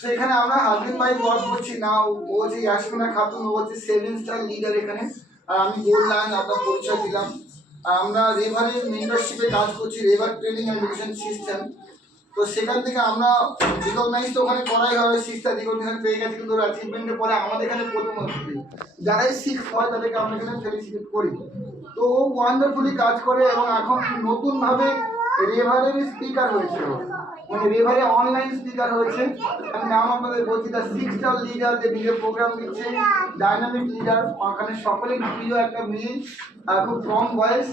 সেখানে আমরা husband wife work করছি না। ও হচ্ছে ইয়াসমিনা খাতুন, ও হচ্ছে 7 স্টার লিডার এখানে, আর আমি গোল্ড লাইন আপনার পরিচয় দিলাম। আমরা রেভারের মেন্টরশিপে কাজ করছি, রেভার ট্রেনিং অ্যান্ড এডুকেশন সিস্টেম। তো সেখান থেকে আমরা রিকগনাইজ তো ওখানে করাই হবে, 6টা রিকগনিশন পেয়ে গেছি, কিন্তু অ্যাচিভমেন্টের পরে আমাদের এখানে প্রথম হচ্ছে যারাই 6 হয় তাদেরকে আমরা এখানে ফেলিসিটেট করি। তো ও ওয়ান্ডারফুলি কাজ করে এবং এখন নতুনভাবে রেভারের স্পিকার হয়েছে, মানে রেভারে অনলাইন স্পিকার হয়েছে। আমি নাম আপনাদের বলছি, দ্য 6 স্টার লিডার, যে ভিডিও প্রোগ্রাম দিচ্ছে, ডাইনামিক লিডার। ওখানে সকলেই প্রিয় একটা মেয়ে, খুব কম বয়স।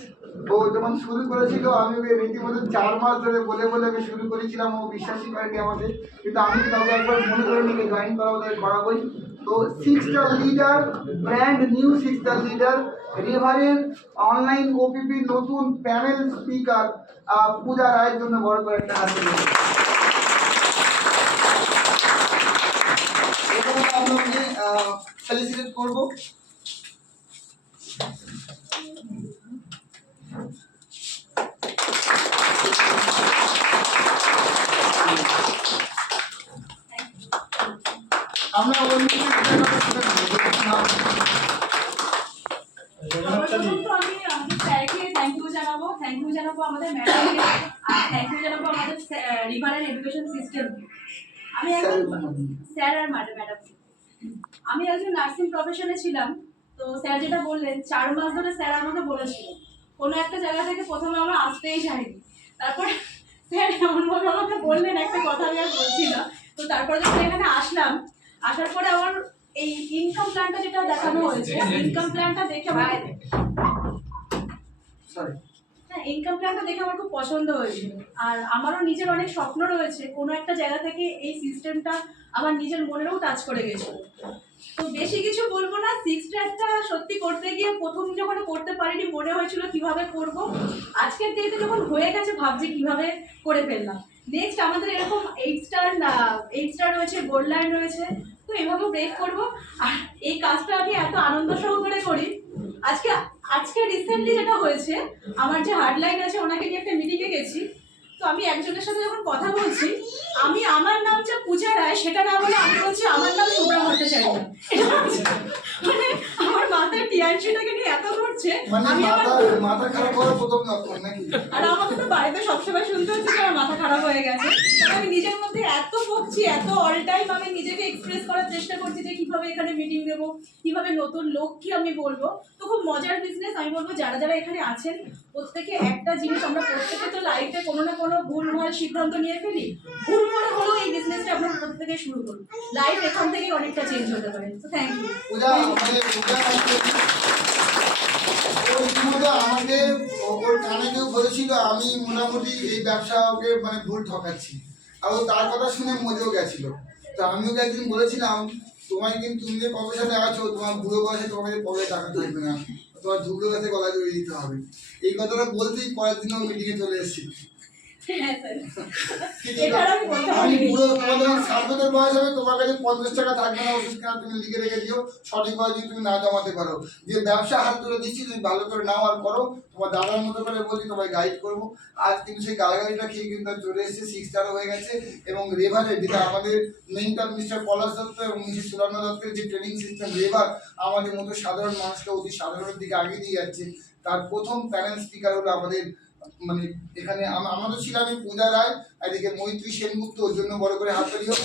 ও যখন শুরু করেছিল আমি ওকে রীতিমতো 4 মাস ধরে বলে বলে আমি শুরু করেছিলাম, ও বিশ্বাসই করেনি আমাকে, কিন্তু আমি তাকে একবার মনে করে নিয়ে জয়েন করাবোই। তো 6 star leader, brand new 6 star leader, রেভারের অনলাইন ওপিপি নতুন প্যানেল স্পিকার পূজা রায়ের জন্য বড় করে একটা হাত দিন। এখানে আপনাকে ফেলিসিটেট করবো। আমরা থ্যাংক ইউ জানাবো আমাদের ম্যাডামকে, আর থ্যাংক ইউ জানাবো আমাদের রিভারের এডুকেশন সিস্টেম। আমি একজন স্যার আর ম্যাডাম, আমি একজন নার্সিং প্রফেশনে ছিলাম। তো স্যার যেটা বললেন 4 মাস ধরে স্যার আমাকে বলেছিল কোনো একটা জায়গা থেকে প্রথমে আমরা আসতেই চাইনি, তারপর স্যার এমনভাবে আমাকে বললেন একটা কথা আমি আর বলছি না। তো তারপরে যখন এখানে আসলাম, আসার পরে আমার এই ইনকাম প্ল্যানটা যেটা দেখানো হয়েছে, ইনকাম প্ল্যানটা দেখে আমার ইনকাম প্ল্যানটা দেখে আমার খুব পছন্দ হয়েছিল। আর আমারও নিজের অনেক স্বপ্ন রয়েছে, কোনো একটা জায়গা থেকে এই সিস্টেমটা আমার নিজের মনেরও টাচ করে গেছিল। তো বেশি কিছু বলবো না, 6 স্টারটা সত্যি করতে গিয়ে প্রথম যখন করতে পারিনি মনে হয়েছিল কিভাবে করব, আজকের ডেটে যখন হয়ে গেছে ভাবছি কিভাবে করে ফেললাম। নেক্সট আমাদের এরকম 8 স্টার রয়েছে, গোল্ড লাইন রয়েছে, তো এভাবে ব্রেক করব। আর এই কাজটা আমি এত আনন্দ সহকারে করি। আজকে রিসেন্টলি যেটা হয়েছে, আমার যে হার্ডলাইন আছে ওনাকে নিয়ে একটা মিটিংয়ে গেছি। তো আমি একজনের সাথে যখন কথা বলছি, আমি আমার নাম যে পূজা রায় সেটা না বলে আমি বলছি আমার নাম শুভ্রা ভট্টাচার্য। মানে আমার মাথায় টিআরসিটাকে নিয়ে এত ঘুরছে, আমি মাথা খারাপ করার প্রথম লক্ষণ নাকি? আর আমাকে তো বাড়িতে সবসময় শুনতে হচ্ছে যে আমার মাথা খারাপ হয়ে গেছে। আমি নিজের মধ্যে এত বকছি, এত অল টাইম আমি নিজেকে এক্সপ্রেস করার চেষ্টা করছি যে কিভাবে এখানে মিটিং দেবো, কিভাবে নতুন লোককে আমি বলবো। তো খুব মজার বিজনেস। আমি বলবো যারা যারা এখানে আছেন প্রত্যেকে একটা জিনিস, আমরা প্রত্যেকে তো লাইফে কোনো না কোনো ভুলভাল সিদ্ধান্ত নিয়ে ফেলি, ভুল করে হলেও এই বিজনেসটা আপনারা প্রত্যেকে শুরু করুন, লাইফ এখান থেকেই অনেকটা চেঞ্জ হতে পারে। তো থ্যাংক ইউ। আমাকে ওর কানে কেউ বলেছিল আমি মোটামুটি এই ব্যবসা ওকে মানে ভুল ঠকাচ্ছি, আর ও তার কথা শুনে মজেও গেছিল। তো আমি ওকে একদিন বলেছিলাম তোমার কিন্তু তুমি যে প্রফেশনে আছো, তোমার বুড়ো বয়সে তোমাকে পরে টাকা থাকবে না, তোমার ধুবড়ো গাছে গলায় দড়ি দিতে হবে। এই কথাটা বলতেই পরের দিন ও মিটিংয়ে চলে এসেছিল। আমি পুরো তোমার যখন 60 বছর বয়স হবে তোমার কাছে 50 টাকা থাকবে না, ওষুধ কেনা তুমি লিখে রেখে দিও, সঠিক ভাবে যদি তুমি না জমাতে পারো। যে ব্যবসা হাত তুলে দিচ্ছি তুমি ভালো করে নাও আর করো, তোমার দাদার মতো করে বলছি, তোমায় গাইড করবো। আজ কিন্তু সেই গালাগালিটা খেয়ে কিন্তু চলে এসেছে, 6 স্টারও হয়ে গেছে। এবং রেভারে যেটা আমাদের মেন্টর মিস্টার পলাশ দত্ত এবং মিসেস সুরান্না দত্তের যে ট্রেনিং সিস্টেম, রেভার আমাদের মতো সাধারণ মানুষকে অতি সাধারণের দিকে আগে দিয়ে যাচ্ছে। তার প্রথম প্যানেল স্পিকার হলো আমাদের, মানে এখানে আমাদের ছিল আমি পূজা রায়, আর এদিকে মৈত্রী সেনগুপ্ত, ওর জন্য বড় করে হাত তালিও।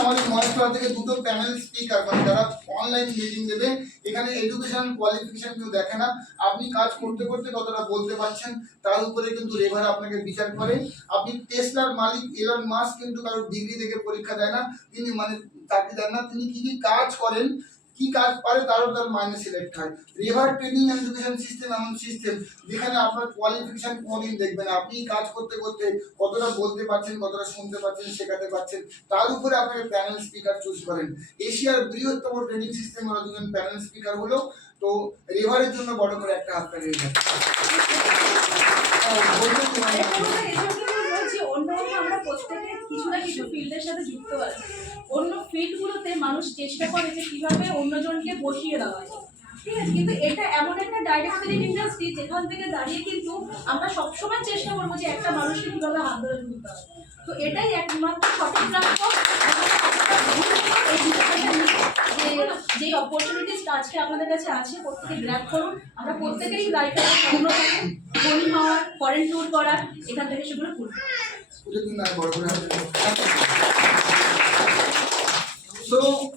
আমাদের মহেশতলা থেকে 2টো প্যানেল স্পিকার, মানে যারা অনলাইন মিটিং দেবে। এখানে এডুকেশন কোয়ালিফিকেশন কেউ দেখে না, আপনি কাজ করতে করতে কতটা বলতে পারছেন তার উপরে কিন্তু রেভার আপনাকে বিচার করে। আপনি টেসলার মালিক এলন মাস্ক কিন্তু কারোর ডিগ্রি থেকে পরীক্ষা দেয় না, তিনি মানে চাকরি দেন না, তিনি কি কি কাজ করেন, কি কাজ পারে তার মাইনে সিলেক্ট হয়। রেভার ট্রেনিং অ্যান্ড এডুকেশন সিস্টেম এমন সিস্টেম যেখানে আপনার কোয়ালিফিকেশন কোনোদিন দেখবেন, আপনি কাজ করতে করতে কতটা বলতে পারছেন, কতটা শুনতে পাচ্ছেন, শেখাতে পারছেন, তার উপরে আপনাকে প্যানেল স্পিকার চুজ করেন। এশিয়ার বৃহত্তম ট্রেনিং সিস্টেম হলো 2জন প্যানেল স্পিকার হলো। তো রেভারের জন্য বড় করে একটা হাত তালি হয়ে আমরা প্রত্যেকে কিছু না কিছু ফিল্ডের সাথে যুক্ত আছি। অন্য ফিল্ডগুলোতে মানুষ চেষ্টা করে যে কিভাবে অন্যজনকে বসিয়ে দেওয়া যায়, ঠিক আছে, কিন্তু এটা এমন একটা ডাইরেক্ট সেলিং ইন্ডাস্ট্রি যেখান থেকে দাঁড়িয়ে কিন্তু আমরা সবসময় চেষ্টা করবো যে একটা মানুষকে কিভাবে হাত ধরে তুলতে হবে। তো এটাই একমাত্র সঠিক প্ল্যাটফর্ম। যে অপরচুনিটিসটা আজকে আপনাদের কাছে আছে প্রত্যেকে গ্র্যাব করুন। আমরা প্রত্যেকেরই লাইফে স্বপ্ন থাকে ধনী হওয়ার, ফরেন ট্যুর করার, এখান থেকে সেগুলো করুন। সো